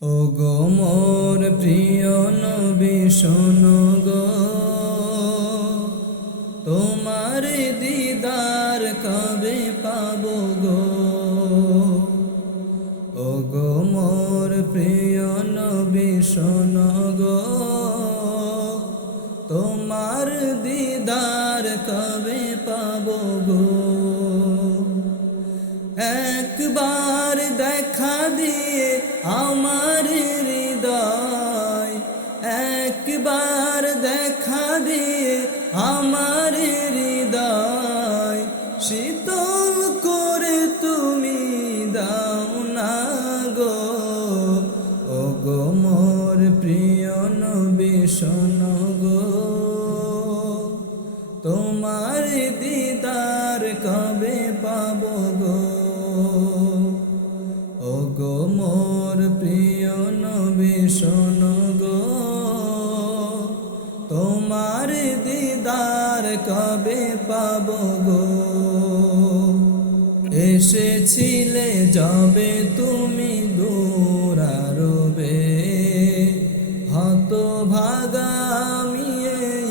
ও গো মোর প্রিয় নবী শোনো গো, তোমার দিদার কবে পাবো গো। ও গো মোর প্রিয় নবী শোনো গো, তোমার দিদার কবে পাবো গো। একবার দেখা দিয়ে আমার হৃদয়, একবার দেখা দিয়ে আমার হৃদয় শীতল করে তুমি দাও না গো। ও গো মোর প্রিয় নবী শোনো গো, তোমার দিদার কবে পাবো গো। ও গো মোর প্রিয় নবী শোনো গো, তোমার দিদার কবে পাবো গো। এসেছিলে যাবে তুমি দূরারবে, হতভাগা আমি এই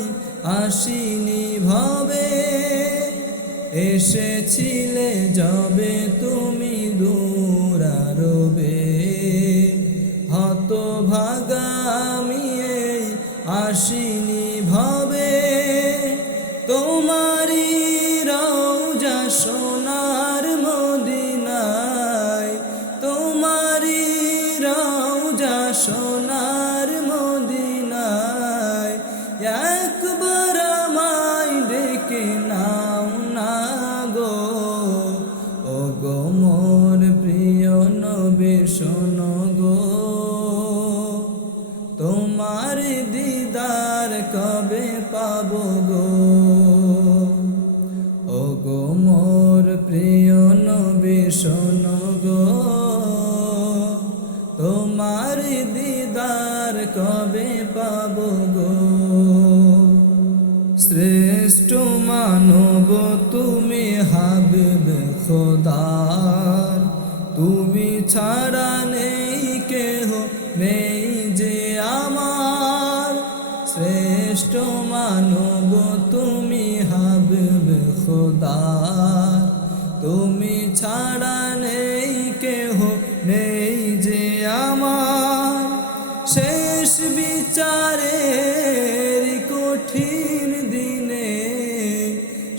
আসিনি ভবে। এসেছিলে যাবে তুমি দূরারবে, হতভাগা আমি এই আসিনি ভবে। তোমারি রওজা সোনার মদিনায়, তোমারি রওজা সোনার মদিনায় একবার আমায় ডেকে নাও না গো। ও গো মোর প্রিয় নবী শোনো গো, তোমার দিদার কবে পাবো গো। ও গো মোর প্রিয় নবী শোনো গো, তোমার দিদার কবে পাবো গো। শ্রেষ্ঠ মানব তুমি হাবিব খোদার, তুমি ছাড়া নেই কেহ নেই যে আমার। শ্রেষ্ঠ মানব তুমি হাবিব খোদার, তুমি ছাড়া নেই কেহ নেই যে আমার। শেষ বিচারের কঠিন দিনে,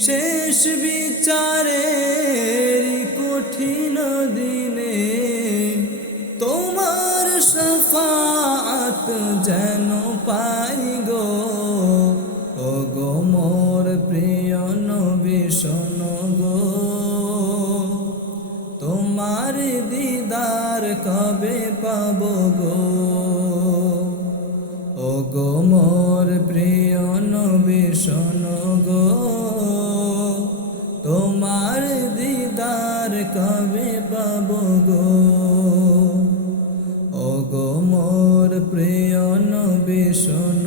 শেষ বিচারের কঠিন দিনে তোমার শফাআত যেন পাই গো। ও গো মোর প্রিয় নবী শোনো গো, তোমার দিদার কবে পাবো গো। ও গো মোর প্রিয় নবী শোনো গো, তোমার দিদার কবে পাবো গো। ও গো মোর প্রিয় নবী শোনো